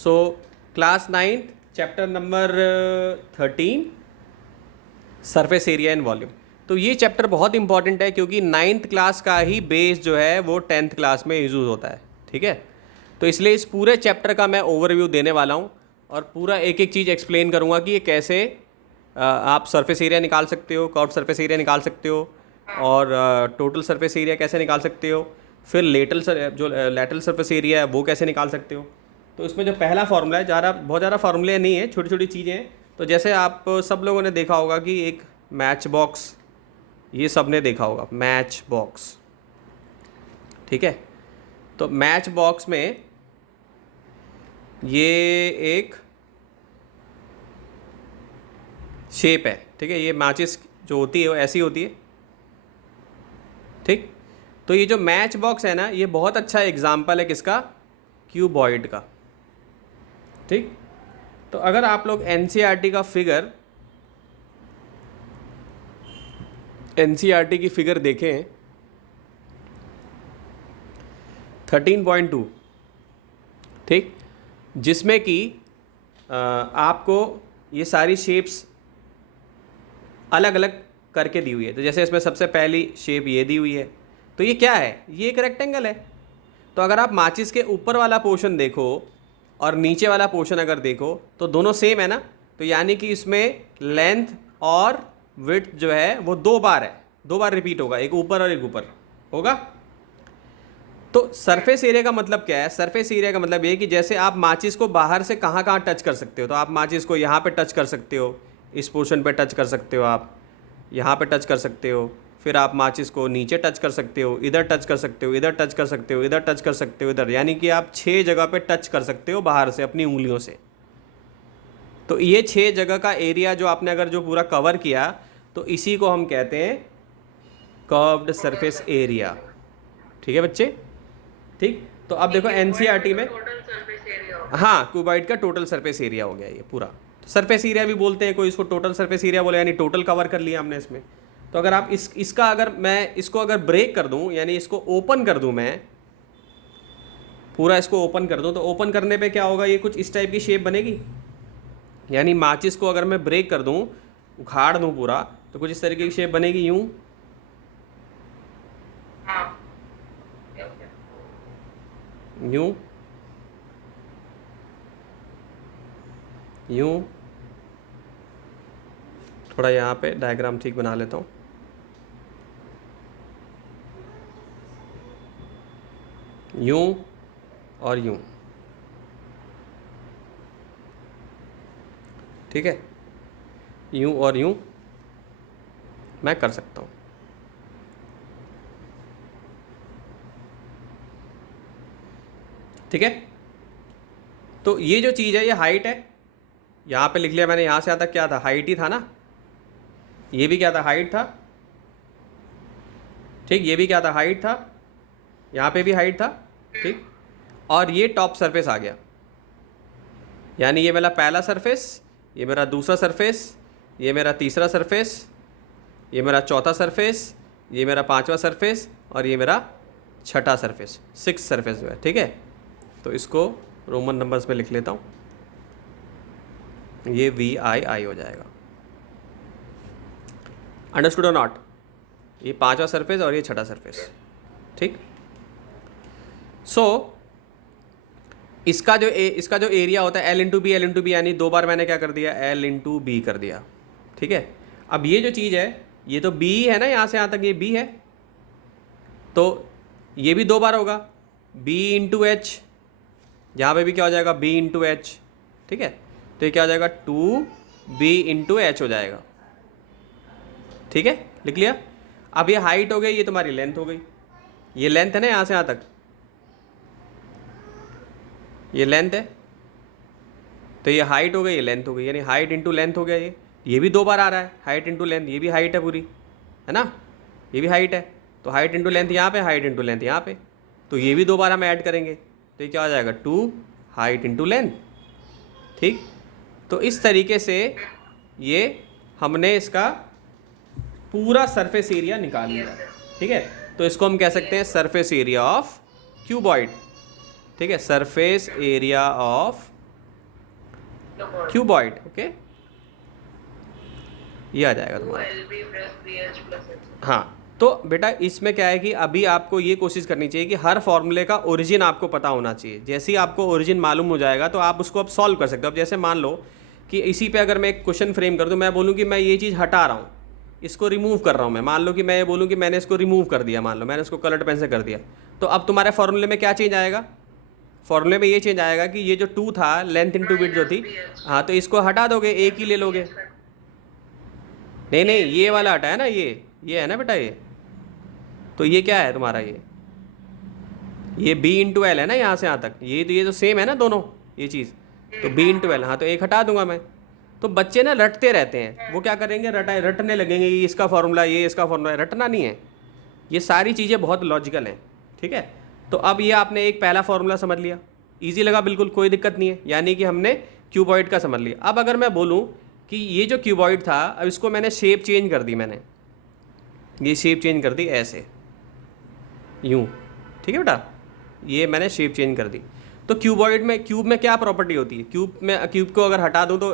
So class 9th chapter number 13 surface area and volume. तो ये chapter बहुत important है क्योंकि 9th क्लास का ही बेस जो है वो 10th क्लास में यूज़ होता है। ठीक है, तो इसलिए इस पूरे चैप्टर का मैं ओवरव्यू देने वाला हूँ और पूरा एक एक चीज़ एक्सप्लेन करूँगा कि ये कैसे आप सरफेस एरिया निकाल सकते हो, कर्व सरफेस एरिया निकाल सकते हो और टोटल सरफेस एरिया कैसे निकाल सकते हो, फिर लैटरल सरफेस एरिया है वो कैसे निकाल सकते हो। तो इसमें जो पहला फार्मूला है, बहुत ज़्यादा फार्मूले नहीं है, छोटी छोटी चीज़ें हैं। तो जैसे आप सब लोगों ने देखा होगा कि एक मैच बॉक्स, ये सब ने देखा होगा मैच बॉक्स। ठीक है, तो मैच बॉक्स में ये एक शेप है। ठीक है, ये मैचिस जो होती है वो ऐसी होती है। ठीक, तो ये जो मैच बॉक्स है ना, ये बहुत अच्छा एग्जाम्पल है किसका, क्यूबॉइड का। ठीक, तो अगर आप लोग एनसीईआरटी का फिगर, एनसीईआरटी की फिगर देखें 13.2, ठीक, जिसमें कि आपको ये सारी शेप्स अलग अलग करके दी हुई है। तो जैसे इसमें सबसे पहली शेप ये दी हुई है, तो ये क्या है, ये एक रेक्टेंगल है। तो अगर आप माचिस के ऊपर वाला पोर्शन देखो और नीचे वाला पोर्शन अगर देखो तो दोनों सेम है ना, तो यानी कि इसमें लेंथ और विड्थ जो है वो दो बार है, दो बार रिपीट होगा, एक ऊपर और एक ऊपर होगा। तो सरफेस एरिया का मतलब क्या है, सरफेस एरिया का मतलब ये कि जैसे आप माचिस को बाहर से कहाँ कहाँ टच कर सकते हो, तो आप माचिस को यहाँ पे टच कर सकते हो, इस पोर्शन पे टच कर सकते हो, आप यहाँ पे टच कर सकते हो, फिर आप माचिस को नीचे टच कर सकते हो, इधर टच कर सकते हो, इधर टच कर सकते हो, इधर टच कर सकते हो, इधर, यानी कि आप 6 जगह पे टच कर सकते हो बाहर से अपनी उंगलियों से। तो ये 6 जगह का एरिया जो आपने अगर जो पूरा कवर किया, तो इसी को हम कहते हैं कर्व्ड सरफेस एरिया। ठीक है बच्चे, ठीक। तो अब देखो एनसीईआरटी में, हाँ, क्यूबॉइड का टोटल सरफेस एरिया हो गया ये पूरा। तो सरफेस एरिया भी बोलते हैं, कोई इसको टोटल सरफेस एरिया बोले, यानी टोटल कवर कर लिया हमने इसमें। तो अगर आप इसका अगर मैं इसको अगर ब्रेक कर दूं, यानी इसको ओपन कर दूं, मैं पूरा इसको ओपन कर दूं, तो ओपन करने पे क्या होगा, ये कुछ इस टाइप की शेप बनेगी। यानी माचिस को अगर मैं ब्रेक कर दूं, उखाड़ दूं पूरा, तो कुछ इस तरीके की शेप बनेगी, यूं, यूं, यूं। थोड़ा यहाँ पे डायग्राम ठीक बना लेता हूँ। यूं और यूं। ठीक है, यूं और यूं मैं कर सकता हूँ। ठीक है, तो ये जो चीज़ है ये हाइट है, यहाँ पे लिख लिया मैंने, यहाँ से यहाँ तक क्या था, हाइट ही था ना। ये भी क्या था, हाइट था। ठीक, ये भी क्या था, हाइट था। यहाँ पे भी हाइट था। ठीक, और ये टॉप सरफेस आ गया, यानी ये मेरा पहला सरफेस, ये मेरा दूसरा सरफेस, ये मेरा तीसरा सरफेस, ये मेरा चौथा सरफेस, ये मेरा पांचवा सरफेस और ये मेरा छठा सरफेस, 6 सरफेस जो है। ठीक है, तो इसको रोमन नंबर्स में लिख लेता हूँ, ये VII हो जाएगा। अंडरस्टूड और नॉट, ये पांचवा सरफेस और ये छठा सरफेस। ठीक, सो इसका जो एरिया होता है L/B, यानी दो बार मैंने क्या कर दिया, L/B कर दिया। ठीक है, अब ये जो चीज़ है, ये तो B है ना, यहाँ से यहाँ तक ये B है, तो ये भी दो बार होगा, B/H, यहाँ पे भी क्या हो जाएगा, B/H। ठीक है, तो ये क्या हो जाएगा, 2B/H हो जाएगा। ठीक है, लिख लिया। अब ये हाइट हो गई, ये तुम्हारी लेंथ हो गई, ये लेंथ है ना यहाँ से यहाँ तक, ये लेंथ है, तो ये हाइट हो गई, ये लेंथ हो गई, यानी हाइट इंटू लेंथ हो गया। ये भी दो बार आ रहा है, हाइट इंटू लेंथ, ये भी हाइट है पूरी, है ना, ये भी हाइट है, तो हाइट इंटू लेंथ यहाँ पे, हाइट इंटू लेंथ यहाँ पे, तो ये भी दो बार हम ऐड करेंगे, तो ये क्या हो जाएगा, 2 हाइट इंटू लेंथ। ठीक, तो इस तरीके से ये हमने इसका पूरा सरफेस एरिया निकाल लिया। ठीक है, तो इसको हम कह सकते हैं सरफेस एरिया ऑफ क्यूबॉइड। ठीक है, surface area of cuboid, okay, ये आ जाएगा तुम्हारा। हाँ, तो बेटा इसमें क्या है कि अभी आपको ये कोशिश करनी चाहिए कि हर फॉर्मूले का ओरिजिन आपको पता होना चाहिए। जैसे ही आपको ओरिजिन मालूम हो जाएगा तो आप उसको अब सॉल्व कर सकते हो। अब जैसे मान लो कि इसी पे अगर मैं एक क्वेश्चन फ्रेम कर दूँ, मैं बोलूँ कि मैं ये चीज़ हटा रहा हूँ, इसको रिमूव कर रहा हूँ मैं, मान लो कि मैं ये बोलूँ कि मैंने इसको रिमूव कर दिया, मान लो मैंने इसको कलर्ड पेन से कर दिया, तो अब तुम्हारे फॉर्मूले में क्या चेंज आएगा? फॉर्मूले में ये चेंज आएगा कि ये जो 2 था, लेंथ इंटू विड्थ जो थी, हाँ, तो इसको हटा दोगे, एक ही ले लोगे। नहीं नहीं, ये वाला हटा है ना, ये है ना बेटा, ये तो ये क्या है तुम्हारा, ये बी इंटू एल है ना, यहाँ से यहाँ तक, ये तो सेम है ना दोनों, ये चीज़, तो बी इंटू एल, हाँ, तो एक हटा दूंगा मैं। तो बच्चे ना रटते रहते हैं, वो क्या करेंगे, रटने लगेंगे, ये इसका फार्मूला, ये इसका फार्मूला है। रटना नहीं है, ये सारी चीज़ें बहुत लॉजिकल हैं, ठीक है। तो अब ये आपने एक पहला फार्मूला समझ लिया, इजी लगा, बिल्कुल कोई दिक्कत नहीं है, यानी कि हमने क्यूबॉइड का समझ लिया। अब अगर मैं बोलूँ कि ये जो क्यूबॉइड था, अब इसको मैंने शेप चेंज कर दी, मैंने ये शेप चेंज कर दी ऐसे, यूँ, ठीक है बेटा, ये मैंने शेप चेंज कर दी। तो क्यूबॉइड में, क्यूब में क्या प्रॉपर्टी होती है? क्यूब को अगर हटा दूँ तो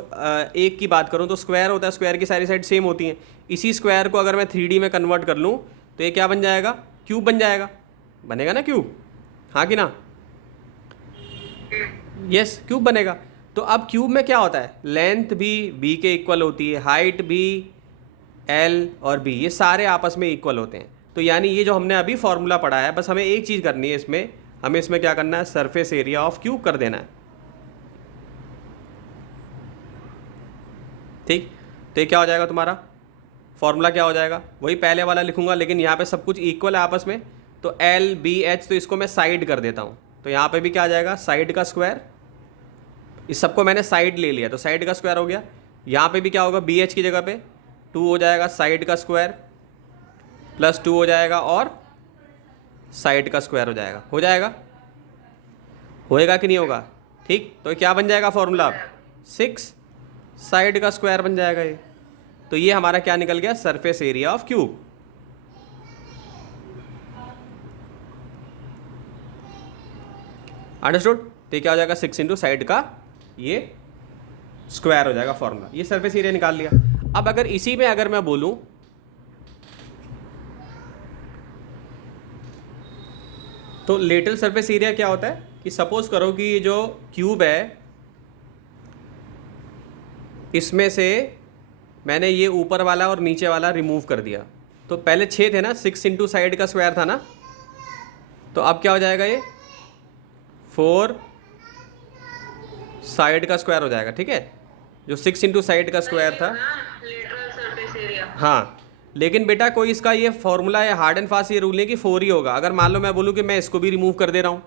एक की बात करूँ तो स्क्वायर होता है, स्क्वायर की सारी साइड सेम होती हैं। इसी स्क्वायर को अगर मैं 3D में कन्वर्ट कर लूँ तो ये क्या बन जाएगा? क्यूब बन जाएगा, बनेगा ना क्यूब, हाँ कि ना? यस, क्यूब बनेगा। तो अब क्यूब में क्या होता है, लेंथ भी बी के इक्वल होती है, हाइट भी एल और बी, ये सारे आपस में इक्वल होते हैं। तो यानी ये जो हमने अभी फॉर्मूला पढ़ा है, बस हमें एक चीज़ करनी है इसमें, हमें इसमें क्या करना है, सरफेस एरिया ऑफ क्यूब कर देना है, ठीक। तो ये क्या हो जाएगा तुम्हारा फॉर्मूला, क्या हो जाएगा, वही पहले वाला लिखूंगा, लेकिन यहाँ पे सब कुछ इक्वल है आपस में, तो एल बी एच, तो इसको मैं साइड कर देता हूँ, तो यहाँ पे भी क्या आ जाएगा, साइड का स्क्वायर, इस सबको मैंने साइड ले लिया तो साइड का स्क्वायर हो गया। यहाँ पे भी क्या होगा, बी एच की जगह पे 2 हो जाएगा, साइड का स्क्वायर प्लस 2 हो जाएगा, और साइड का स्क्वायर हो जाएगा, होएगा कि नहीं होगा? ठीक, तो क्या बन जाएगा फॉर्मूला, 6 साइड का स्क्वायर बन जाएगा ये। तो ये हमारा क्या निकल गया, surface area of cube. Understood? तो क्या हो जाएगा, 6 इंटू साइड का ये स्क्वायर हो जाएगा फॉर्मूला, ये सरफेस एरिया निकाल लिया। अब अगर इसी में अगर मैं बोलूं तो लेटरल सरफेस एरिया क्या होता है कि सपोज करो कि ये जो क्यूब है, इसमें से मैंने ये ऊपर वाला और नीचे वाला रिमूव कर दिया, तो पहले 6 थे ना, 6 इंटू साइड का स्क्वायर था ना, तो अब क्या हो जाएगा, ये 4 साइड का स्क्वायर हो जाएगा, ठीक है, जो 6 इंटू साइड का स्क्वायर था। हाँ, लेकिन बेटा कोई इसका ये फॉर्मूला है हार्ड एंड फास्ट, ये रूल है कि 4 ही होगा। अगर मान लो मैं बोलूँ कि मैं इसको भी रिमूव कर दे रहा हूँ,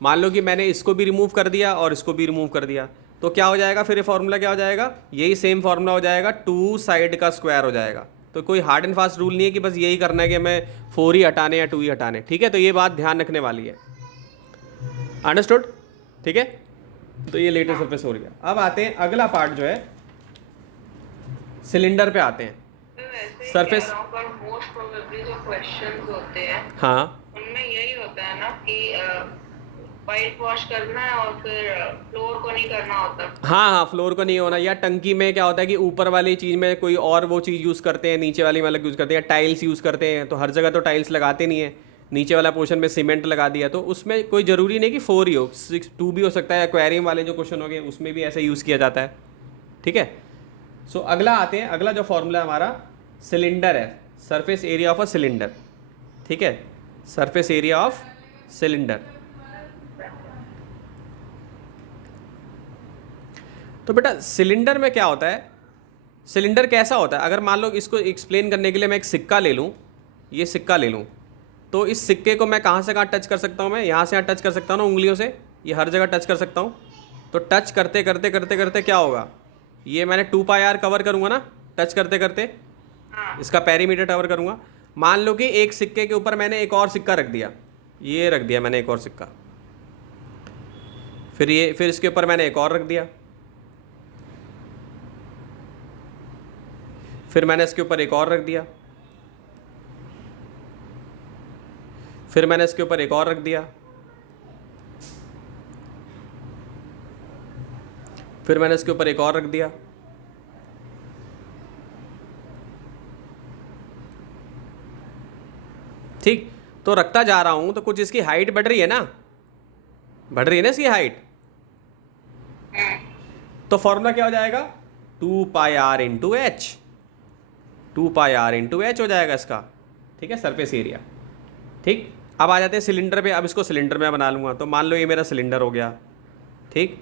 मान लो कि मैंने इसको भी रिमूव कर दिया और इसको भी रिमूव कर दिया, तो क्या हो जाएगा फिर, ये फॉर्मूला क्या हो जाएगा, यही सेम फॉर्मूला हो जाएगा, 2 साइड का स्क्वायर हो जाएगा। तो कोई हार्ड एंड फास्ट रूल नहीं है कि बस यही करना है कि हमें 4 ही हटाने या 2 ही हटाने, ठीक है। तो ये बात ध्यान रखने वाली है, अंडरस्टूड, ठीक है। तो ये लेटर सरफेस हो गया। अब आते हैं अगला पार्ट जो है, सिलेंडर पे आते हैं, सरफेस। मोस्ट प्रोबेबली जो क्वेश्चंस होते हैं, हाँ, उनमें यही होता है ना कि वाइट वॉश करना है और फिर फ्लोर को नहीं करना होता। हाँ हाँ, फ्लोर को नहीं होना, या टंकी में क्या होता है कि ऊपर वाली चीज़ में कोई और वो चीज़ यूज़ करते हैं, नीचे वाली मतलब यूज़ करते हैं, टाइल्स यूज़ करते हैं, तो हर जगह तो टाइल्स लगाते नहीं है, नीचे वाला पोर्शन में सीमेंट लगा दिया, तो उसमें कोई ज़रूरी नहीं कि 4 ही हो, 2 भी हो सकता है। एक्वेरियम वाले जो क्वेश्चन हो गए उसमें भी ऐसे यूज़ किया जाता है, ठीक है। सो अगला आते हैं, अगला जो फॉर्मूला हमारा सिलेंडर है, surface area of a cylinder, ठीक है, सरफेस एरिया ऑफ सिलेंडर। तो बेटा सिलेंडर में क्या होता है, सिलेंडर कैसा होता है, अगर मान लो इसको एक्सप्लेन करने के लिए मैं एक सिक्का ले लूँ, ये सिक्का ले लूँ, तो इस सिक्के को मैं कहाँ से कहाँ टच कर सकता हूँ, मैं यहाँ से यहाँ टच कर सकता हूँ ना, उंगलियों से, ये हर जगह टच कर सकता हूँ। तो टच करते करते करते करते क्या होगा, ये मैंने 2πr कवर करूँगा ना, टच करते करते इसका पेरीमीटर कवर करूँगा। मान लो कि एक सिक्के के ऊपर मैंने एक और सिक्का रख दिया, ये रख दिया मैंने एक और सिक्का, फिर इसके ऊपर मैंने एक और रख दिया, फिर मैंने इसके ऊपर एक और रख दिया, फिर मैंने इसके ऊपर एक और रख दिया, फिर मैंने इसके ऊपर एक और रख दिया, ठीक। तो रखता जा रहा हूं तो कुछ इसकी हाइट बढ़ रही है ना, बढ़ रही है ना इसकी हाइट। तो फॉर्मूला क्या हो जाएगा, 2πr into H, 2πr into H हो जाएगा इसका, ठीक है, सरफेस एरिया। ठीक, अब आ जाते हैं सिलेंडर पे। अब इसको सिलेंडर में बना लूँगा। तो मान लो ये मेरा सिलेंडर हो गया, ठीक।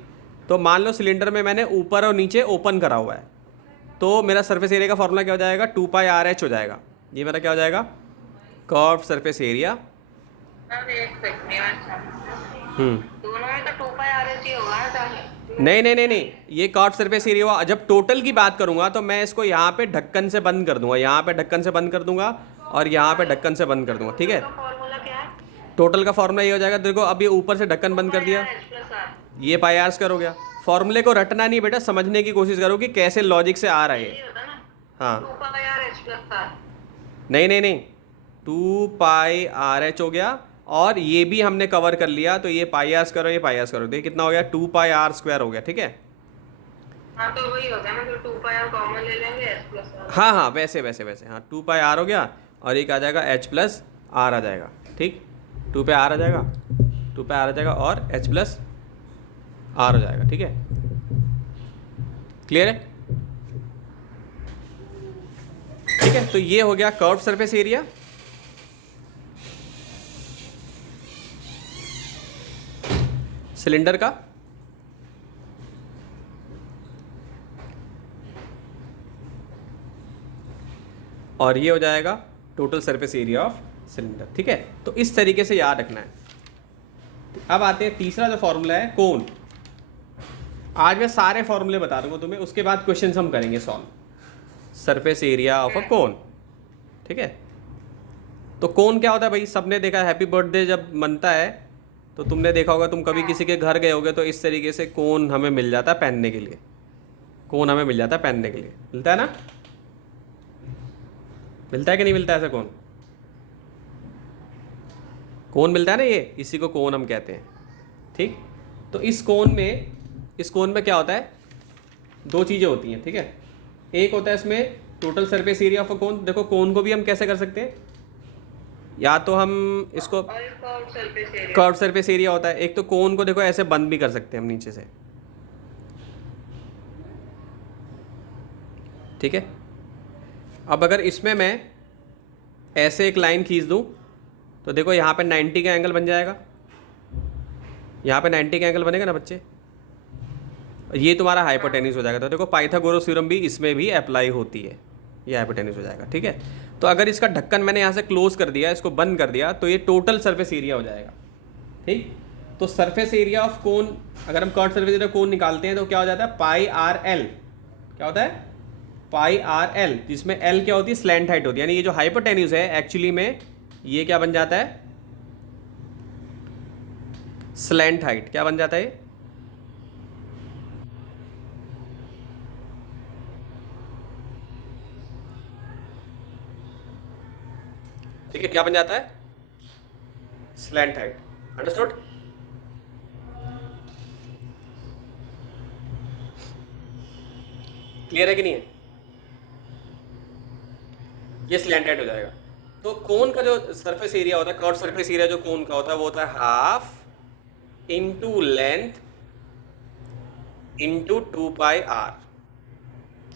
तो मान लो सिलेंडर में मैंने ऊपर और नीचे ओपन करा हुआ है, तो मेरा सरफेस एरिया का फॉर्मूला क्या हो जाएगा, 2πrh हो जाएगा। ये मेरा क्या हो जाएगा, कर्व सरफेस एरिया। दोनों में तो 2πrh ही होगा ना। नहीं, ये कर्व सरफेस एरिया हुआ। जब टोटल की बात करूंगा तो मैं इसको यहाँ पे ढक्कन से बंद कर दूंगा, यहाँ पे ढक्कन से बंद कर दूंगा और यहाँ पे ढक्कन से बंद कर दूंगा, ठीक है। फॉर्मूला क्या है, टोटल का फॉर्मूला ये हो जाएगा, देखो अब ये ऊपर से ढक्कन बंद कर दिया, ये पाई आर स्क्वायर हो गया। फॉर्मूले को रटना नहीं बेटा, समझने की कोशिश करो कि कैसे लॉजिक से आ रहा है। हाँ, 2πrh+r। नहीं, 2πrh हो गया। और ये भी हमने कवर कर लिया, तो ये पाई आर स्क्वायर, ये पाई आर स्क्वायर, देखिए कितना हो गया, 2πr² हो गया, ठीक है। हाँ तो वही होगा ना, तो 2πr कॉमन ले लेंगे, h+r। हाँ, वैसे हाँ, 2πr हो गया और एक आ जाएगा h+r आ जाएगा, ठीक। 2πr आ जाएगा, 2πr आ जाएगा और h+r हो जाएगा, ठीक है। क्लियर है, ठीक है। तो ये हो गया कर्व सरफेस एरिया। सिलेंडर का। और ये हो जाएगा total surface area of cylinder, ठीक है। तो इस तरीके से याद रखना है। अब आते हैं तीसरा जो फॉर्मूला है, कोन। आज मैं सारे फॉर्मूले बता दूंगा तुम्हें, उसके बाद क्वेश्चन हम करेंगे solve. Surface area of a cone, ठीक है। तो कोन क्या होता है भाई, सबने देखा, हैप्पी बर्थडे जब मनता है तो तुमने देखा होगा, तुम कभी किसी के घर गए होगे तो इस तरीके से कोन हमें मिल जाता है पहनने के लिए, कोन हमें मिल जाता है पहनने के लिए, मिलता है ना, मिलता है कि नहीं मिलता है ऐसा कोन, कोन मिलता है ना, ये इसी को कोन हम कहते हैं, ठीक। तो इस कोन में क्या होता है, दो चीज़ें होती हैं, ठीक है। एक होता है इसमें total surface area of a cone. देखो कोन को भी हम कैसे कर सकते हैं, या तो हम इसको कर्व सरफेस एरिया होता है, एक तो कोन को देखो ऐसे बंद भी कर सकते हैं हम नीचे से, ठीक है। अब अगर इसमें मैं ऐसे एक लाइन खींच दूं तो देखो यहाँ पे 90 का एंगल बन जाएगा, यहाँ पे 90 का एंगल बनेगा ना बच्चे, ये तुम्हारा हाइपोटेन्यूज हो जाएगा। तो देखो पाइथागोरस थ्योरम भी इसमें भी अप्लाई होती है, ये हाइपोटेन्यूज हो जाएगा, ठीक है। तो अगर इसका ढक्कन मैंने यहाँ से क्लोज कर दिया, इसको बंद कर दिया, तो ये टोटल सरफेस एरिया हो जाएगा, ठीक। तो सरफेस एरिया ऑफ कोन, अगर हम कर्व सरफेस एरिया कोन निकालते हैं तो क्या हो जाता है, πrl। क्या होता है, πrl, जिसमें l क्या होती है, स्लैंट हाइट होती है। यानी ये जो हाइपोटेन्यूज है एक्चुअली में ये क्या बन जाता है, स्लैंट हाइट। क्या बन जाता है, ठीक है, क्या बन जाता है, स्लैंट हाइट। अंडरस्टूड। क्लियर है कि नहीं है, ये स्लैंट हाइट हो जाएगा। तो कोन का जो सरफेस एरिया होता है, कर्व सरफेस एरिया जो कोन का होता है वो होता है half into length into 2πr,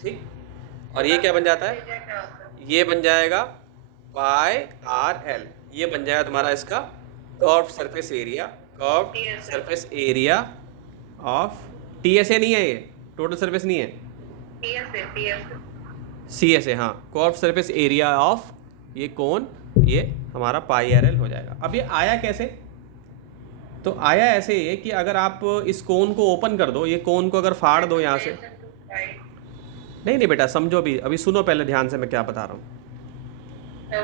ठीक। और ये क्या बन जाता है, ये बन जाएगा πrl, ये बन जाएगा तुम्हारा इसका curve surface area, curve surface area of, TSA नहीं है, ये टोटल सरफेस नहीं है, CSA, हाँ, कर्व सरफेस एरिया ऑफ ये कोन, ये हमारा πrl हो जाएगा। अब ये आया कैसे, तो आया ऐसे ही कि अगर आप इस कोन को ओपन कर दो, ये कोन को अगर फाड़ दो यहाँ से, नहीं बेटा समझो, अभी सुनो पहले ध्यान से मैं क्या बता रहा हूँ।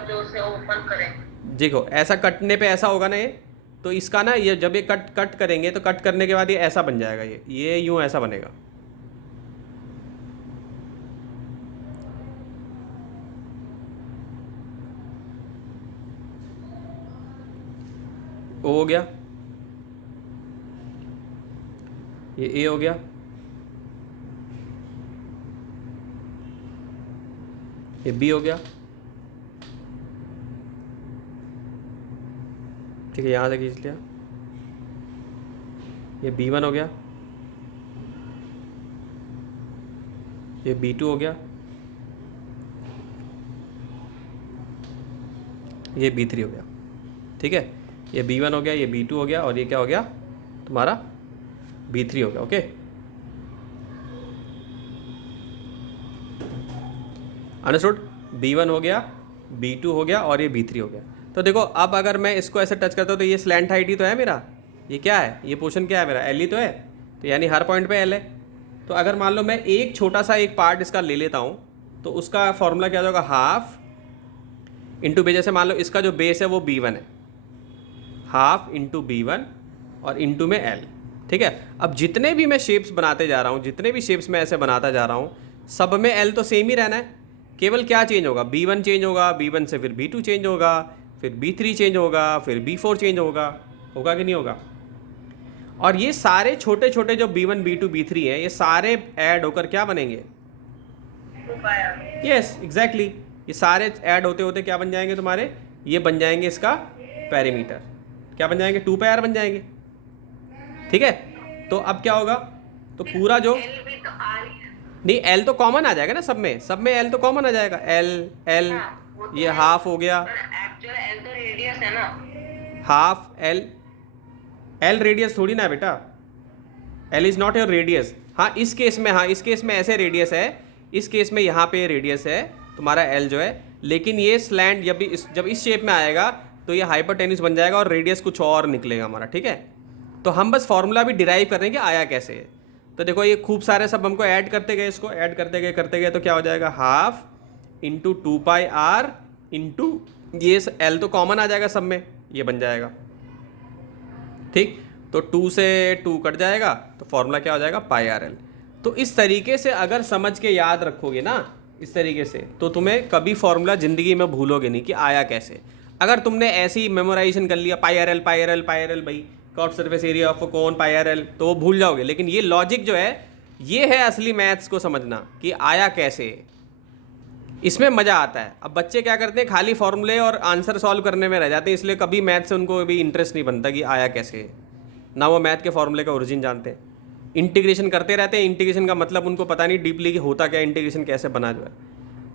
जो से ओपन करें, देखो ऐसा कटने पे ऐसा होगा ना ये, तो इसका ना ये जब ये कट करेंगे तो कट करने के बाद ये ऐसा बन जाएगा, ये यूं ऐसा बनेगा, ओ हो गया, ये ए हो गया, ये बी हो गया, ठीक है, यहाँ से खींच लिया। ये B1 हो गया, ये B2 हो गया, ये B3 हो गया, ठीक है। ये B1 हो गया, ये B2 हो गया, और ये क्या हो गया तुम्हारा B3 हो गया। Okay, understood. B1 हो गया, B2 हो गया, और ये B3 हो गया। तो देखो अब अगर मैं इसको ऐसे टच करता हूँ तो ये स्लैंट हाइट ही तो है मेरा, ये क्या है, ये पोर्शन क्या है मेरा, L ही तो है, तो यानी हर पॉइंट पे L है। तो अगर मान लो मैं एक छोटा सा एक पार्ट इसका ले लेता हूँ तो उसका फॉर्मूला क्या होगा, हाफ इंटू बे, जैसे मान लो इसका जो बेस है वो B1 है, हाफ इंटू B1 और इंटू में L, ठीक है। अब जितने भी मैं शेप्स बनाते जा रहा हूँ, जितने भी शेप्स मैं ऐसे बनाता जा रहा हूँ, सब में L तो सेम ही रहना है, केवल क्या चेंज होगा, B1 चेंज होगा, B1 से फिर B2 चेंज होगा, फिर B3 चेंज होगा, फिर B4 चेंज होगा, होगा कि नहीं होगा। और ये सारे छोटे छोटे जो B1 B2 B3 हैं, ये सारे ऐड होकर क्या बनेंगे, यस एग्जैक्टली, ये सारे ऐड होते होते क्या बन जाएंगे तुम्हारे, ये बन जाएंगे इसका पेरीमीटर, क्या बन जाएंगे, 2 पाई r बन जाएंगे, ठीक है। तो अब क्या होगा, तो पूरा जो नहीं, L तो कॉमन आ जाएगा ना, सब में L तो कॉमन आ जाएगा, L ये हाफ हो गया, एक्चुअल L तो रेडियस है ना, हाफ L रेडियस थोड़ी ना है बेटा, L is not your radius. हाँ इस केस में, हाँ इस केस में ऐसे रेडियस है, इस केस में यहाँ पे रेडियस है तुम्हारा L जो है, लेकिन ये स्लैंट जब इस शेप में आएगा तो ये हाइपोटेन्यूस बन जाएगा और रेडियस कुछ और निकलेगा हमारा, ठीक है। तो हम बस फॉर्मूला भी डिराइव कर रहे हैं कि आया कैसे है। तो देखो ये खूब सारे सब हमको ऐड करते गए, इसको ऐड करते गए तो क्या हो जाएगा, हाफ इंटू 2 पाई r इंटू ये L तो कॉमन आ जाएगा सब में, ये बन जाएगा, ठीक। तो 2 से 2 कट जाएगा तो फॉर्मूला क्या हो जाएगा, पाई आर एल। तो इस तरीके से अगर समझ के याद रखोगे ना इस तरीके से, तो तुम्हें कभी फॉर्मूला ज़िंदगी में भूलोगे नहीं कि आया कैसे। अगर तुमने ऐसे ही मेमोराइजेशन कर लिया पाई आर एल पाई आर एल पाई आर एल, भाई curve surface area of cone pi r L, तो वो भूल जाओगे। लेकिन ये लॉजिक जो है, ये है असली मैथ्स को समझना कि आया कैसे, इसमें मज़ा आता है। अब बच्चे क्या करते हैं, खाली फॉर्मूले और आंसर सॉल्व करने में रह जाते हैं, इसलिए कभी मैथ से उनको भी इंटरेस्ट नहीं बनता कि आया कैसे, ना वो मैथ के फॉर्मूले का ओरिजिन जानते हैं। इंटीग्रेशन करते रहते हैं, इंटीग्रेशन का मतलब उनको पता नहीं डीपली कि होता क्या, इंटीग्रेशन कैसे बना जो है।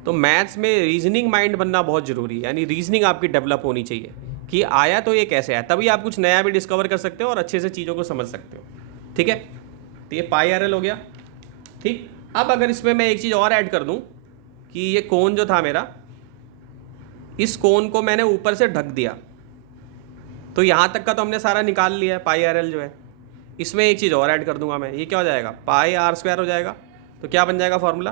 तो मैथ्स में रीजनिंग माइंड बनना बहुत ज़रूरी है, यानी रीजनिंग आपकी डेवलप होनी चाहिए कि आया तो ये कैसे आया, तभी आप कुछ नया भी डिस्कवर कर सकते हो और अच्छे से चीज़ों को समझ सकते हो, ठीक है। तो ये पाई आर एल हो गया, ठीक। अब अगर इसमें मैं एक चीज़ और ऐड कर दूँ कि ये कोन जो था मेरा, इस कोन को मैंने ऊपर से ढक दिया, तो यहाँ तक का तो हमने सारा निकाल लिया है पाई आर एल जो है। इसमें एक चीज़ और ऐड कर दूंगा मैं, ये क्या हो जाएगा, पाई आर स्क्वायर हो जाएगा। तो क्या बन जाएगा फॉर्मूला,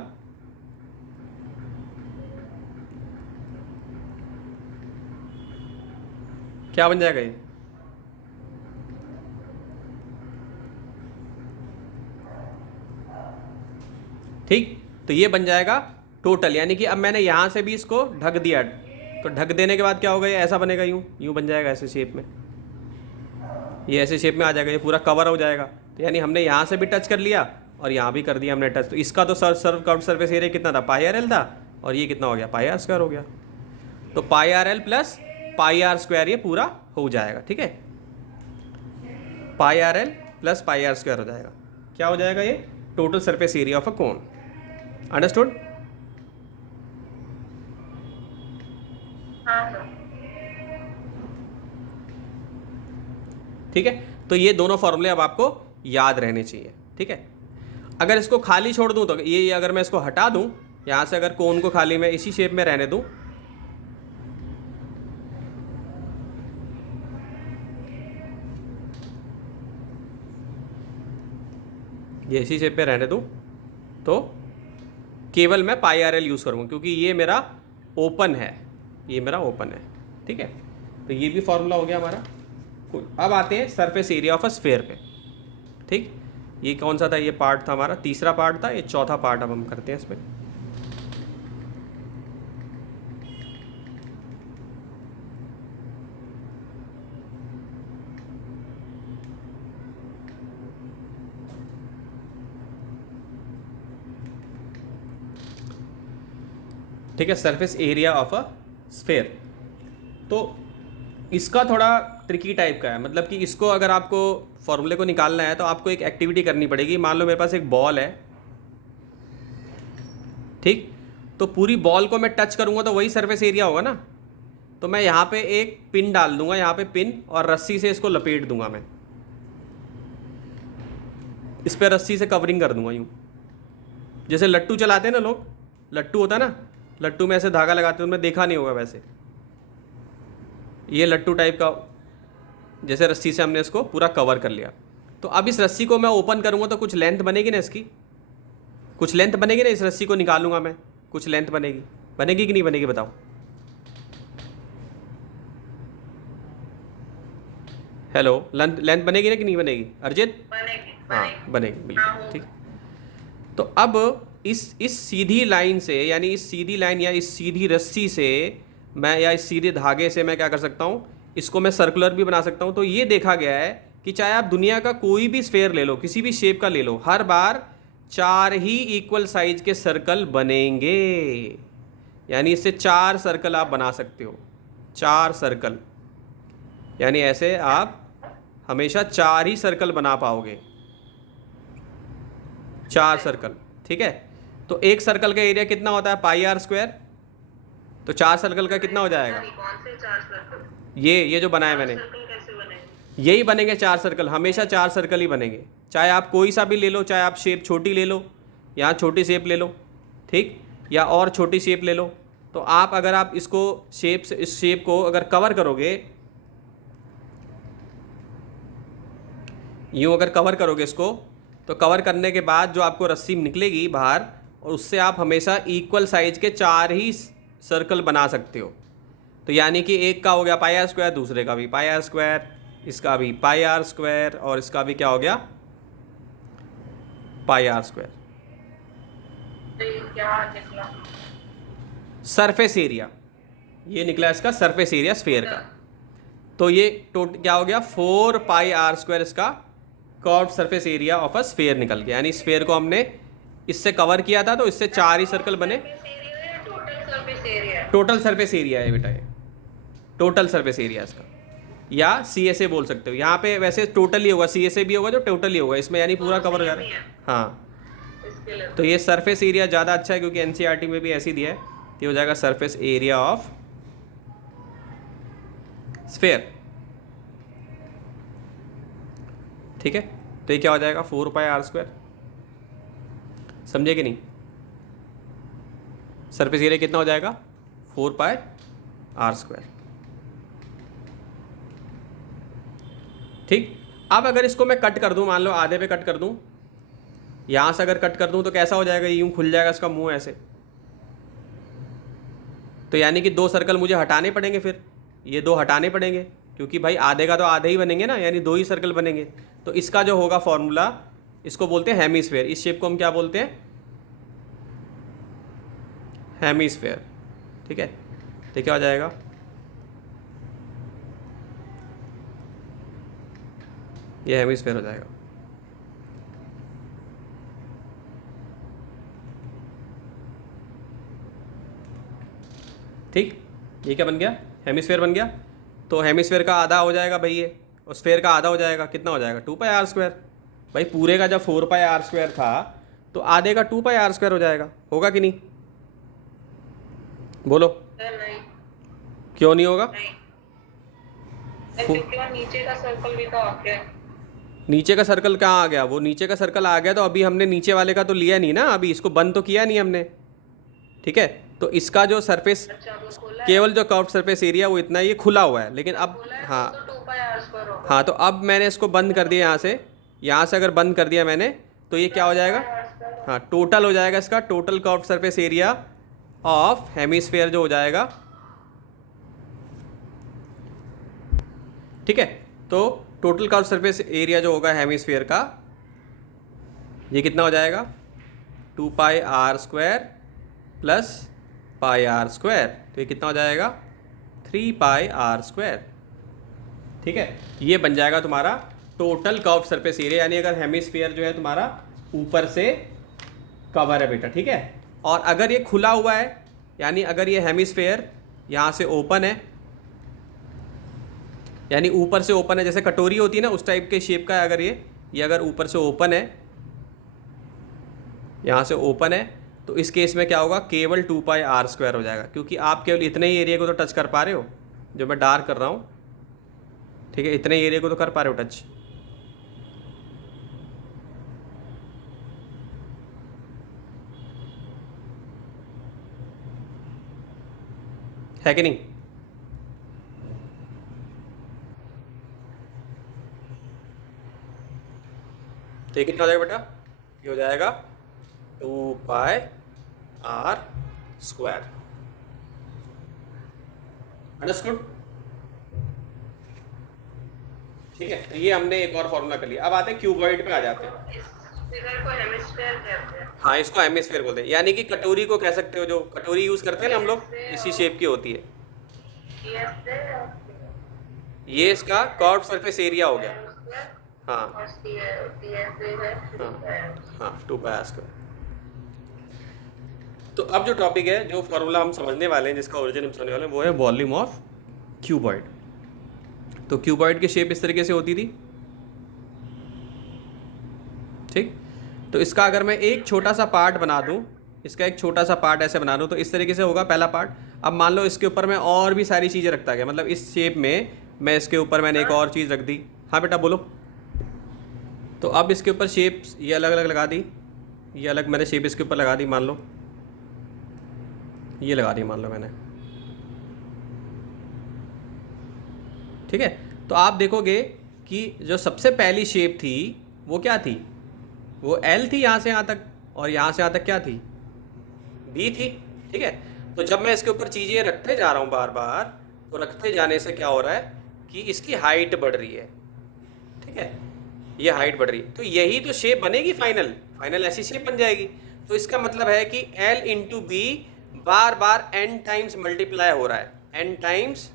क्या बन जाएगा ये, ठीक। तो ये बन जाएगा टोटल, यानी कि अब मैंने यहाँ से भी इसको ढक दिया, तो ढक देने के बाद क्या होगा, ये ऐसा बनेगा, यूँ बन जाएगा ऐसे शेप में, ये ऐसे शेप में आ जाएगा, ये पूरा कवर हो जाएगा। तो यानी हमने यहाँ से भी टच कर लिया और यहाँ भी कर दिया हमने टच। तो इसका तो कर्व सरफेस एरिया कितना था, पाई आर एल था, और ये कितना हो गया, पाई आर स्क्वायर हो गया। तो pi r l plus pi are square ये पूरा हो जाएगा, ठीक है। Pi r l plus pi are square हो जाएगा, क्या हो जाएगा, ये total surface area of a cone. Understood. ठीक है। तो ये दोनों फॉर्मूले अब आपको याद रहने चाहिए, ठीक है। अगर इसको खाली छोड़ दूं तो ये अगर मैं इसको हटा दूं यहाँ से, अगर कोन को खाली मैं इसी शेप में रहने दूं, ये इसी शेप में रहने दूं, तो केवल मैं पाई आर एल यूज़ करूँगा क्योंकि ये मेरा ओपन है, ये मेरा ओपन है, ठीक है। तो ये भी फॉर्मूला हो गया हमारा। अब आते हैं surface area of a sphere पे, ठीक। ये कौन सा था, ये पार्ट था हमारा, तीसरा पार्ट था, ये चौथा पार्ट अब हम करते हैं इसमें। ठीक है, surface area of a sphere. तो इसका थोड़ा ट्रिकी टाइप का है, मतलब कि इसको अगर आपको फॉर्मूले को निकालना है तो आपको एक एक्टिविटी करनी पड़ेगी। मान लो मेरे पास एक बॉल है, ठीक, तो पूरी बॉल को मैं टच करूँगा तो वही सरफेस एरिया होगा ना। तो मैं यहाँ पे एक पिन डाल दूंगा, यहाँ पे पिन, और रस्सी से इसको लपेट दूंगा। मैं इस पर रस्सी से कवरिंग कर दूंगा यूँ, जैसे लट्टू चलाते हैं ना लोग, लट्टू होता है ना, लट्टू में ऐसे धागा लगाते हैं, तुमने देखा नहीं होगा वैसे, ये लट्टू टाइप का, जैसे रस्सी से हमने इसको पूरा कवर कर लिया। तो अब इस रस्सी को मैं ओपन करूँगा तो कुछ लेंथ बनेगी ना इसकी, कुछ लेंथ बनेगी ना, इस रस्सी को निकालूंगा मैं, कुछ लेंथ बनेगी, बनेगी कि नहीं बनेगी बताओ। हेलो, लेंथ बनेगी ना कि नहीं बनेगी अर्जित? बनेगी, हाँ बनेगी, हाँ, बिल्कुल ठीक। तो अब इस सीधी लाइन से, यानी इस सीधी लाइन या इस सीधी रस्सी से मैं, या इस सीधे धागे से मैं क्या कर सकता हूँ, इसको मैं सर्कुलर भी बना सकता हूँ। तो ये देखा गया है कि चाहे आप दुनिया का कोई भी स्फेयर ले लो, किसी भी शेप का ले लो, हर बार 4 ही इक्वल साइज के सर्कल बनेंगे। यानी इससे 4 सर्कल आप बना सकते हो, 4 सर्कल, यानी ऐसे आप हमेशा 4 ही सर्कल बना पाओगे, 4 सर्कल, ठीक है। तो एक सर्कल का एरिया कितना होता है, पाई आर स्क्वायर। तो 4 सर्कल का कितना हो जाएगा, कौन से 4 सर्कल? ये जो बनाया मैंने, सर्कल कैसे बनेंगे? यही बनेंगे 4 सर्कल, हमेशा 4 सर्कल ही बनेंगे। चाहे आप कोई सा भी ले लो, चाहे आप शेप छोटी ले लो, यहाँ छोटी शेप ले लो, ठीक, या और छोटी शेप ले लो। तो आप अगर आप इसको शेप से, इस शेप को अगर कवर करोगे, यूँ अगर कवर करोगे इसको, तो कवर करने के बाद जो आपको रस्सी निकलेगी बाहर, और उससे आप हमेशा इक्वल साइज के 4 ही सर्कल बना सकते हो। तो यानी कि एक का हो गया पाई आर स्क्वायर, दूसरे का भी पाई आर स्क्वायर, इसका भी पाई आर स्क्वायर, और इसका भी क्या हो गया, पाई आर स्क्वायर। तो ये क्या निकला? सरफेस एरिया, ये निकला इसका सरफेस एरिया स्फेयर का। तो ये क्या हो गया, 4 पाई आर स्क्वायर इसका curved surface area of a sphere निकल गया। यानी स्फेयर को हमने इससे कवर किया था, तो इससे 4 ही सर्कल बने। Total surface area? Total surface area है बेटा, ये टोटल सरफेस एरिया इसका, या सी एस ए बोल सकते हो। यहाँ पे वैसे टोटल ही होगा, सी एस ए भी होगा जो टोटल ही होगा इसमें, यानी पूरा कवर हो जा रहा है। हाँ, तो ये सरफेस एरिया ज़्यादा अच्छा है, क्योंकि एनसीईआरटी में भी ऐसे ही दिया है, ये हो जाएगा सरफेस एरिया ऑफ स्फेयर, ठीक है। तो ये क्या हो जाएगा, 4 पाई आर स्क्वायर, समझे कि नहीं। सरफेस एरिया कितना हो जाएगा, 4 पाई आर स्क्वायर, ठीक। अब अगर इसको मैं कट कर दूं, मान लो आधे पे कट कर दूं, यहां से अगर कट कर दूं तो कैसा हो जाएगा, यूं खुल जाएगा इसका मुंह ऐसे। तो यानी कि 2 सर्कल मुझे हटाने पड़ेंगे, फिर ये 2 हटाने पड़ेंगे, क्योंकि भाई आधे का तो आधे ही बनेंगे ना, यानी 2 ही सर्कल बनेंगे। तो इसका जो होगा फॉर्मूला, इसको बोलते हैं हेमीस्फेयर। इस शेप को हम क्या बोलते हैं, हेमीस्फेयर, ठीक है। तो क्या हो जाएगा, ये हेमीस्फेयर हो जाएगा, ठीक। ये क्या बन गया, हेमीस्फेयर बन गया। तो हेमीस्फेयर का आधा हो जाएगा भाई ये, और स्फेयर का आधा हो जाएगा, कितना हो जाएगा, 2 पाई आर स्क्वायर। भाई पूरे का जब 4 पाई आर स्क्वायर था, तो आधे का 2 पाई आर स्क्वायर हो जाएगा, होगा कि नहीं, बोलो। नहीं, क्यों नहीं होगा, क्योंकि वो नीचे का सर्कल भी तो आ गया। नीचे का सर्कल कहाँ आ गया, वो नीचे का सर्कल आ गया, तो अभी हमने नीचे वाले का तो लिया नहीं ना, अभी इसको बंद तो किया नहीं हमने, ठीक है। तो इसका जो सरफेस, केवल जो कर्व्ड सरफेस एरिया वो इतना, ये खुला हुआ है, लेकिन अब हाँ, हाँ, तो अब मैंने इसको बंद कर दिया यहाँ से अगर बंद कर दिया मैंने, तो ये क्या हो जाएगा, हाँ, टोटल हो जाएगा इसका, total curved surface area of hemisphere जो हो जाएगा, ठीक है। तो टोटल कर्व्ड सरफेस एरिया जो होगा हेमीस्फेयर का, ये कितना हो जाएगा, 2 pi are square plus pi are square. तो ये कितना हो जाएगा, 3 पाई आर स्क्वायर, ठीक है। ये बन जाएगा तुम्हारा टोटल कर्व्ड सरफेस एरिया, यानी अगर हेमीस्फीयर जो है तुम्हारा ऊपर से कवर है बेटा, ठीक है। और अगर ये खुला हुआ है यानी अगर ये हेमिस्फेयर यहाँ से ओपन है, यानी ऊपर से ओपन है, जैसे कटोरी होती है ना उस टाइप के शेप का है, अगर ये अगर ऊपर से ओपन है, यहाँ से ओपन है, तो इस केस में क्या होगा, केवल 2πr² हो जाएगा, क्योंकि आप केवल इतने ही एरिया को तो टच कर पा रहे हो जो मैं डार्क कर रहा हूँ, ठीक है, इतने एरिया को तो कर पा रहे हो टच। है कि नहीं? तो ये कितना हो जाएगा बेटा, ये हो जाएगा 2πr²। अंडरस्टूड? ठीक है, तो ये हमने एक और फॉर्मूला कर लिया। अब आते हैं क्यूबॉइड पे आ जाते हैं। इस फिगर को हेमिस्फीयर कहते हैं। हाँ, इसको हेमिस्फीयर बोलते हैं, यानी कि कटोरी को कह सकते हो, जो कटोरी यूज़ करते हैं ना हम लोग, इसी शेप की होती है। ये इसका कर्व सरफेस एरिया हो गया। हाँ हाँ हाँ, 2πr²। तो अब जो टॉपिक है, जो फॉर्मूला हम समझने वाले हैं, जिसका ओरिजिन हम समझने वाले हैं, वो है वॉल्यूम ऑफ क्यूबॉइड। तो क्यूबॉइड की शेप इस तरीके से होती थी, ठीक। तो इसका अगर मैं एक छोटा सा पार्ट बना दूं, इसका एक छोटा सा पार्ट ऐसे बना दूं, तो इस तरीके से होगा पहला पार्ट। अब मान लो इसके ऊपर मैं और भी सारी चीज़ें रखता गया, मतलब इस शेप में मैं इसके ऊपर मैंने एक और चीज़ रख दी। हाँ बेटा बोलो। तो अब इसके ऊपर शेप ये अलग अलग लगा दी, ये अलग मैंने शेप इसके ऊपर लगा दी, मान लो ये लगा दी, मान लो मैंने, ठीक है। तो आप देखोगे कि जो सबसे पहली शेप थी वो क्या थी, वो एल थी यहाँ से यहाँ तक, और यहाँ से यहाँ तक क्या थी, बी थी, ठीक है। तो जब मैं इसके ऊपर चीज़ें रखते जा रहा हूँ बार बार, तो रखते जाने से क्या हो रहा है कि इसकी हाइट बढ़ रही है, ठीक है, ये हाइट बढ़ रही है। तो यही तो शेप बनेगी फाइनल ऐसी शेप बन जाएगी। तो इसका मतलब है कि एल इंटू बी बार बार n टाइम्स मल्टीप्लाई हो रहा है, n टाइम्स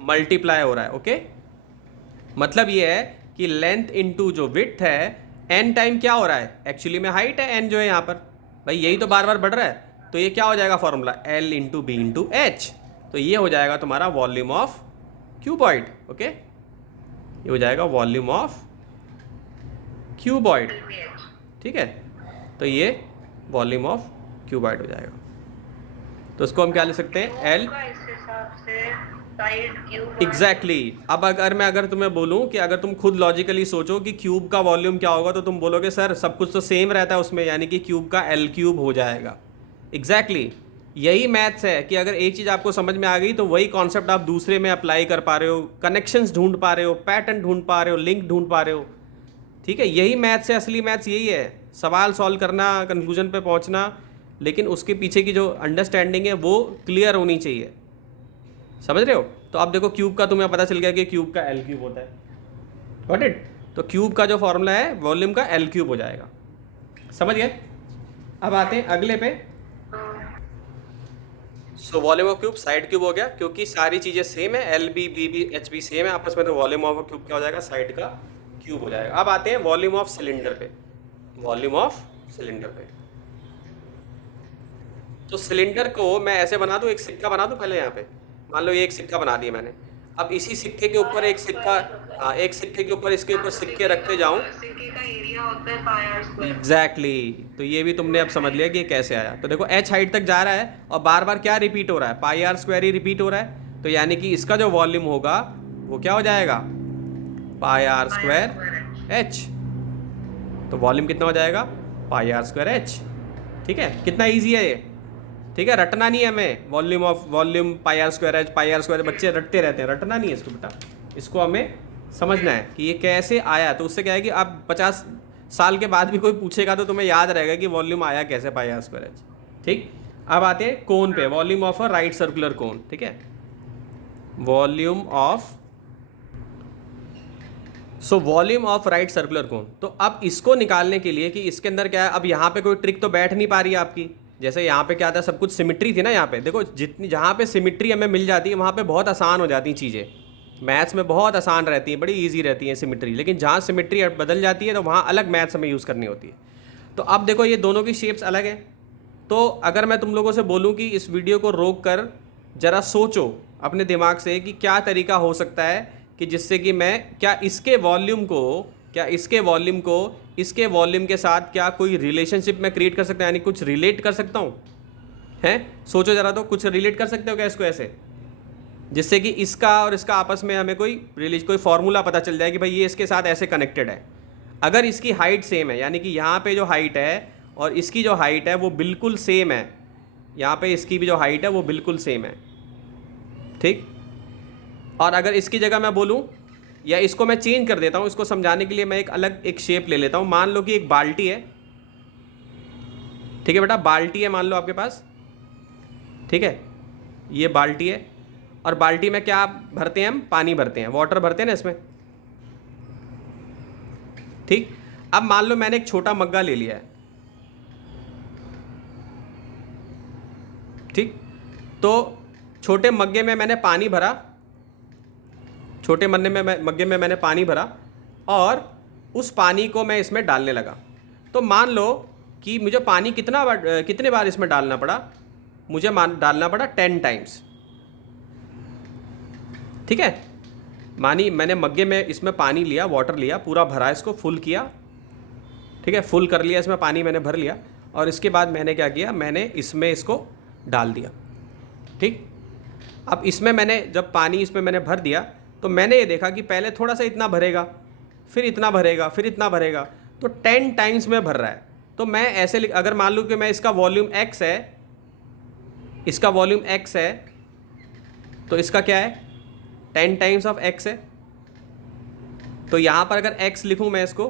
मल्टीप्लाई हो रहा है, ओके। मतलब ये है कि लेंथ इंटू जो विड्थ है, n टाइम क्या हो रहा है, एक्चुअली में हाइट है n जो है यहाँ पर, भाई यही तो बार बार बढ़ रहा है। तो ये क्या हो जाएगा formula, L into B into H. तो ये हो जाएगा तुम्हारा वॉल्यूम ऑफ क्यूबॉइड, ओके। ये हो जाएगा वॉल्यूम ऑफ क्यूबॉइड, ठीक है। तो ये वॉल्यूम ऑफ क्यूबॉइड हो जाएगा। तो इसको हम क्या ले सकते हैं, L एग्जैक्टली। अब अगर तुम्हें बोलूं कि अगर तुम खुद लॉजिकली सोचो कि क्यूब का वॉल्यूम क्या होगा, तो तुम बोलोगे सर सब कुछ तो सेम रहता है उसमें, यानी कि क्यूब का L³ हो जाएगा। एग्जैक्टली यही मैथ्स है कि अगर एक चीज़ आपको समझ में आ गई तो वही कॉन्सेप्ट आप दूसरे में अप्लाई कर पा रहे हो, कनेक्शंस ढूंढ पा रहे हो, पैटर्न ढूंढ पा रहे हो, लिंक ढूंढ पा रहे हो, ठीक है। यही मैथ्स है, असली मैथ्स यही है, सवाल सॉल्व करना, कंक्लूजन पे पहुंचना, लेकिन उसके पीछे की जो अंडरस्टैंडिंग है वो क्लियर होनी चाहिए, समझ रहे हो। तो अब देखो क्यूब का तुम्हें पता चल गया कि क्यूब का L³ होता है, गॉट इट। तो क्यूब का जो फॉर्मूला है वॉल्यूम का L³ हो जाएगा, समझ गए। अब आते हैं अगले पे। So volume of cube side cube हो गया, क्योंकि सारी चीज़ें सेम है, LB BB HB सेम है आपस में, तो वॉल्यूम ऑफ क्यूब क्या हो जाएगा, साइड का क्यूब हो जाएगा। अब आते हैं वॉल्यूम ऑफ सिलेंडर पे। वॉल्यूम ऑफ सिलेंडर पे, तो सिलेंडर को मैं ऐसे बना दूं, एक सिक्का बना दूं पहले यहाँ पे, मान लो ये एक सिक्का बना दिया मैंने। अब इसी सिक्के के ऊपर एक सिक्का, हाँ एक सिक्के के ऊपर इसके ऊपर सिक्के रखते जाऊं, सिक्के का एरिया होता है πr²। एग्जैक्टली। तो ये भी तुमने अब समझ लिया कि ये कैसे आया। तो देखो h हाइट तक जा रहा है और बार बार क्या रिपीट हो रहा है, πr² ही रिपीट हो रहा है। तो यानी कि इसका जो वॉल्यूम होगा वो क्या हो जाएगा, πr² h। तो वॉल्यूम कितना हो जाएगा, πr² h, ठीक है। कितना ईजी है ये, ठीक है, रटना नहीं है हमें। Volume of volume πr² h, πr², बच्चे रटते रहते हैं, रटना नहीं है इसको बेटा, इसको हमें समझना है कि ये कैसे आया। तो उससे क्या है कि अब 50 साल के बाद भी कोई पूछेगा तो तुम्हें याद रहेगा कि वॉल्यूम आया कैसे, πr², ठीक। अब आते हैं कोन पे, volume of a right circular cone, ठीक है। Volume of, so volume of right circular cone. तो अब इसको निकालने के लिए कि इसके अंदर क्या है, अब यहाँ पे कोई ट्रिक तो बैठ नहीं पा रही है आपकी। जैसे यहाँ पे क्या था, सब कुछ सिमिट्री थी ना, यहाँ पे देखो जितनी जहाँ पे सिमिट्री हमें मिल जाती है वहाँ पे बहुत आसान हो जाती हैं चीज़ें, मैथ्स में बहुत आसान रहती हैं, बड़ी इजी रहती हैं सिमिट्री। लेकिन जहाँ सिमिट्री बदल जाती है तो वहाँ अलग मैथ्स हमें यूज़ करनी होती है। तो अब देखो ये दोनों की शेप्स अलग है, तो अगर मैं तुम लोगों से बोलूं कि इस वीडियो को रोक कर ज़रा सोचो अपने दिमाग से कि क्या तरीका हो सकता है कि जिससे कि मैं क्या इसके वॉल्यूम के साथ क्या कोई रिलेशनशिप में क्रिएट कर सकता हूँ, यानी कुछ रिलेट कर सकता हूँ। हैं, सोचो ज़रा, तो कुछ रिलेट कर सकते हो क्या इसको ऐसे, जिससे कि इसका और इसका आपस में हमें कोई फॉर्मूला पता चल जाए कि भाई ये इसके साथ ऐसे कनेक्टेड है। अगर इसकी हाइट सेम है, यानी कि यहाँ पे जो हाइट है और इसकी जो हाइट है वो बिल्कुल सेम है, यहाँ पे इसकी भी जो हाइट है वो बिल्कुल सेम है, ठीक। और अगर इसकी जगह मैं बोलूँ, या इसको मैं चेंज कर देता हूँ, इसको समझाने के लिए मैं एक शेप ले लेता हूँ। मान लो कि एक बाल्टी है, ठीक है बेटा, बाल्टी है मान लो आपके पास, ठीक है, ये बाल्टी है और बाल्टी में क्या भरते हैं हम, पानी भरते हैं, वाटर भरते हैं ना इसमें, ठीक। अब मान लो मैंने एक छोटा मग्गा ले लिया है, ठीक। तो छोटे मग्गे में मैंने पानी भरा, मग्गे में मैंने पानी भरा और उस पानी को मैं इसमें डालने लगा। तो मान लो कि मुझे पानी कितने बार इसमें डालना पड़ा, मुझे डालना पड़ा 10 टाइम्स, ठीक है। मैंने मग्गे में इसमें पानी लिया, वाटर लिया, पूरा भरा, इसको फुल किया, ठीक है, फुल कर लिया, इसमें पानी मैंने भर लिया और इसके बाद मैंने क्या किया, मैंने इसमें इसको डाल दिया, ठीक। अब इसमें मैंने जब पानी इसमें मैंने भर दिया तो मैंने ये देखा कि पहले थोड़ा सा इतना भरेगा, फिर इतना भरेगा, फिर इतना भरेगा, तो 10 टाइम्स में भर रहा है। तो मैं ऐसे अगर मान लूँ कि मैं इसका वॉल्यूम x है, इसका वॉल्यूम x है, तो इसका क्या है, 10 टाइम्स ऑफ x है। तो यहाँ पर अगर x लिखूँ मैं इसको,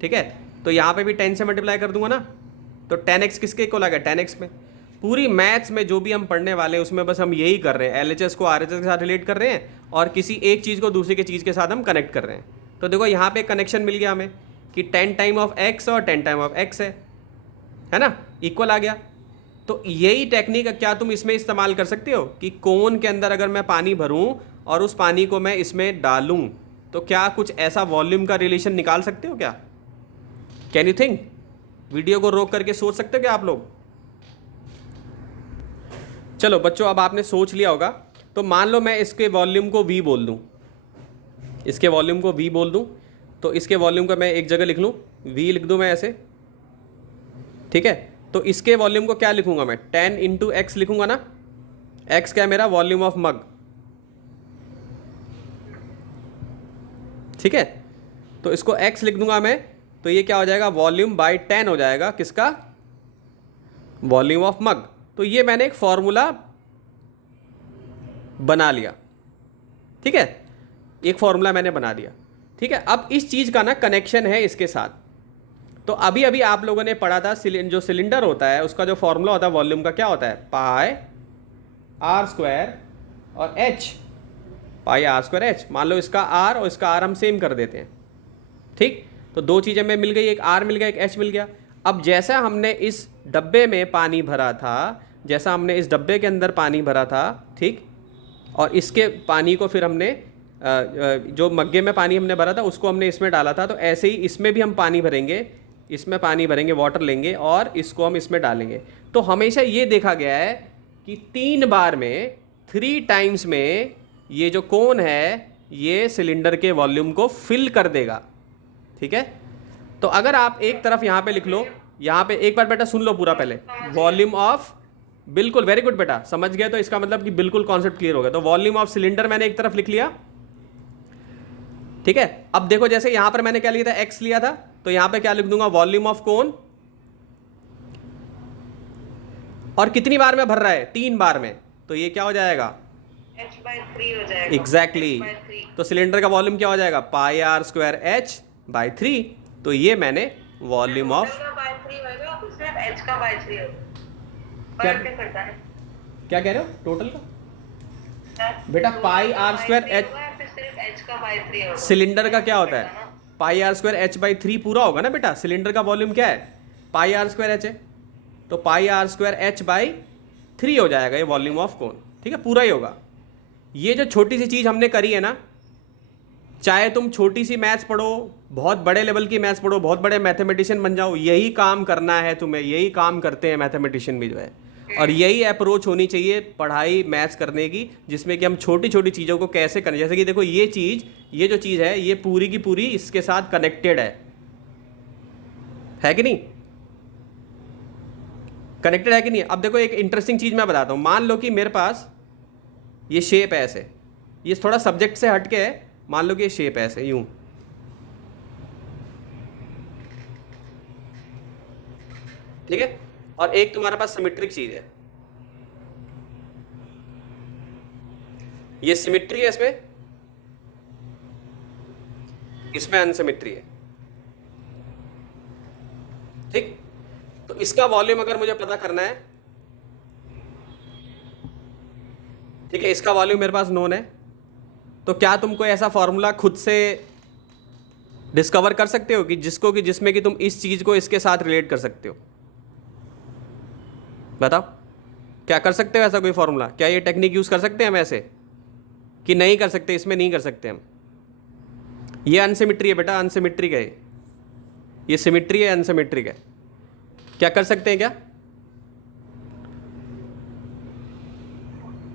ठीक है, तो यहाँ पे भी 10 से मल्टीप्लाई कर दूंगा ना, तो 10x किसके इक्वल आ गया, 10x में। पूरी मैथ्स में जो भी हम पढ़ने वाले हैं उसमें बस हम यही कर रहे हैं, LHS को RHS के साथ रिलेट कर रहे हैं और किसी एक चीज़ को दूसरी की चीज़ के साथ हम कनेक्ट कर रहे हैं। तो देखो यहाँ पे कनेक्शन मिल गया हमें कि 10 टाइम ऑफ x और 10 टाइम ऑफ x है ना, इक्वल आ गया। तो यही टेक्निक क्या तुम इसमें इस्तेमाल कर सकते हो कि कोन के अंदर अगर मैं पानी भरूं और उस पानी को मैं इसमें डालूं तो क्या कुछ ऐसा वॉल्यूम का रिलेशन निकाल सकते हो क्या? Can you think? वीडियो को रोक करके सोच सकते हो क्या आप लोग? चलो बच्चों, अब आपने सोच लिया होगा। तो मान लो मैं इसके वॉल्यूम को v बोल दूं, इसके वॉल्यूम को v बोल दूं, तो इसके वॉल्यूम का मैं एक जगह लिख लूं, v लिख दूं मैं ऐसे, ठीक है। तो इसके वॉल्यूम को क्या लिखूंगा मैं, 10 इंटू एक्स लिखूंगा ना। x क्या है मेरा, वॉल्यूम ऑफ मग, ठीक है। तो इसको x लिख दूंगा मैं, तो ये क्या हो जाएगा, वॉल्यूम बाय 10 हो जाएगा, किसका, वॉल्यूम ऑफ मग। तो ये मैंने एक फॉर्मूला बना लिया, ठीक है, एक फॉर्मूला मैंने बना दिया, ठीक है। अब इस चीज़ का ना कनेक्शन है इसके साथ। तो अभी अभी आप लोगों ने पढ़ा था जो सिलेंडर होता है उसका जो फॉर्मूला होता है वॉल्यूम का, क्या होता है, पाई आर स्क्वायर और H, pi are square H. मान लो इसका आर और इसका आर हम सेम कर देते हैं, ठीक। तो दो चीज़ें में मिल गई, एक आर मिल गया, एक एच मिल गया। अब जैसा हमने इस डब्बे में पानी भरा था, जैसा हमने इस डब्बे के अंदर पानी भरा था, ठीक, और इसके पानी को फिर हमने जो मग्गे में पानी हमने भरा था उसको हमने इसमें डाला था, तो ऐसे ही इसमें भी हम पानी भरेंगे, इसमें पानी भरेंगे, वाटर लेंगे और इसको हम इसमें डालेंगे। तो हमेशा ये देखा गया है कि 3 बार में, 3 टाइम्स में ये जो कोन है ये सिलेंडर के वॉल्यूम को फिल कर देगा, ठीक है। तो अगर आप एक तरफ यहाँ पे लिख लो, यहाँ पे एक बार बेटा सुन लो पूरा पहले, वॉल्यूम ऑफ, बिल्कुल वेरी गुड बेटा, समझ गए, तो इसका मतलब कि बिल्कुल कॉन्सेप्ट क्लियर हो गया। तो वॉल्यूम ऑफ सिलेंडर मैंने एक तरफ लिख लिया, ठीक है। अब देखो जैसे यहां पर मैंने क्या लिया था, x लिया था, तो यहां पे क्या लिख दूंगा, वॉल्यूम ऑफ कोन, और कितनी बार में भर रहा है, 3 बार में, तो ये क्या हो जाएगा, h/3 हो जाएगा। एग्जैक्टली। तो सिलेंडर का वॉल्यूम क्या हो जाएगा, पाई आर स्क्वायर h/3। तो ये मैंने वॉल्यूम ऑफ, क्या कह रहे हो, टोटल का बेटा, पाई आर स्क्वायर एच, सिलेंडर का क्या होता है, पाई आर स्क्वायर h/3 पूरा होगा ना बेटा। सिलेंडर का वॉल्यूम क्या है, पाई आर स्क्वायर h है, तो पाई आर स्क्वायर h/3 हो जाएगा ये वॉल्यूम ऑफ कोन, ठीक है, पूरा ही होगा। ये जो छोटी सी चीज़ हमने करी है ना, चाहे तुम छोटी सी मैथ्स पढ़ो, बहुत बड़े लेवल की मैथ्स पढ़ो, बहुत बड़े मैथमेटिशियन बन जाओ, यही काम करना है तुम्हें, यही काम करते हैं मैथमेटिशियन भी जो है। और यही अप्रोच होनी चाहिए पढ़ाई मैथ्स करने की, जिसमें कि हम छोटी छोटी चीज़ों को कैसे करें। जैसे कि देखो ये चीज़, ये जो चीज़ है ये पूरी की पूरी इसके साथ कनेक्टेड है कि नहीं? कनेक्टेड है कि नहीं? अब देखो एक इंटरेस्टिंग चीज़ मैं बताता हूँ। मान लो कि मेरे पास ये शेप है ऐसे, ये थोड़ा सब्जेक्ट से हट के है। मान लो कि ये शेप है ऐसे यूं, ठीक है, और एक तुम्हारे पास सिमेट्रिक चीज है, ये सिमेट्री है इसमें, इसमें अनसिमेट्री है, ठीक। तो इसका वॉल्यूम अगर मुझे पता करना है, ठीक है, इसका वॉल्यूम मेरे पास नोन है, तो क्या तुम कोई ऐसा फॉर्मूला खुद से डिस्कवर कर सकते हो कि जिसमें कि तुम इस चीज को इसके साथ रिलेट कर सकते हो? बताओ, क्या कर सकते हो ऐसा कोई फॉर्मूला? क्या ये टेक्निक यूज कर सकते हैं हम ऐसे कि नहीं कर सकते? इसमें नहीं कर सकते हम। ये अनसिमेट्री है बेटा, अनसिमेट्रिक है ये सिमेट्री है, अनसिमेट्रिक है। क्या कर सकते हैं क्या?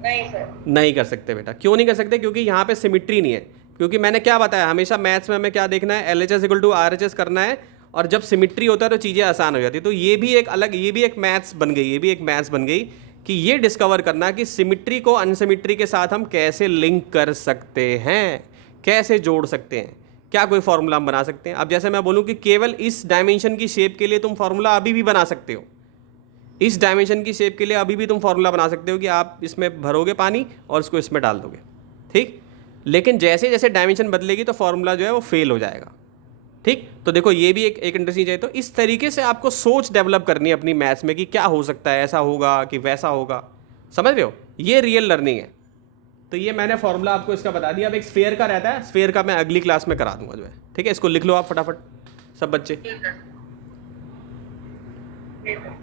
नहीं सर। नहीं कर सकते बेटा। क्यों नहीं कर सकते? क्योंकि यहाँ पे सिमेट्री नहीं है। क्योंकि मैंने क्या बताया, हमेशा मैथ्स में हमें क्या देखना है, LHS इक्वल टू RHS करना है, और जब सिमेट्री होता है तो चीज़ें आसान हो जाती है। तो ये भी एक अलग, ये भी एक मैथ्स बन गई, ये भी एक मैथ्स बन गई कि ये डिस्कवर करना कि सिमेट्री को अनसिमेट्री के साथ हम कैसे लिंक कर सकते हैं, कैसे जोड़ सकते हैं, क्या कोई फॉर्मूला हम बना सकते हैं। अब जैसे मैं बोलूँ कि केवल इस डायमेंशन की शेप के लिए तुम फॉर्मूला अभी भी बना सकते हो, इस डायमेंशन की शेप के लिए अभी भी तुम फॉर्मूला बना सकते हो कि आप इसमें भरोगे पानी और इसको इसमें डाल दोगे, ठीक। लेकिन जैसे जैसे डायमेंशन बदलेगी तो फॉर्मूला जो है वो फेल हो जाएगा, ठीक। तो देखो ये भी एक इंटरेस्टिंग चीज़ है। तो इस तरीके से आपको सोच डेवलप करनी है अपनी मैथ्स में कि क्या हो सकता है, ऐसा होगा कि वैसा होगा, समझ रहे हो? ये रियल लर्निंग है। तो ये मैंने फॉर्मूला आपको इसका बता दिया। अब एक स्फेयर का रहता है, स्फेयर का मैं अगली क्लास में करा दूंगा जो है, ठीक है। इसको लिख लो आप फटाफट सब बच्चे। ठीक है। ठीक है।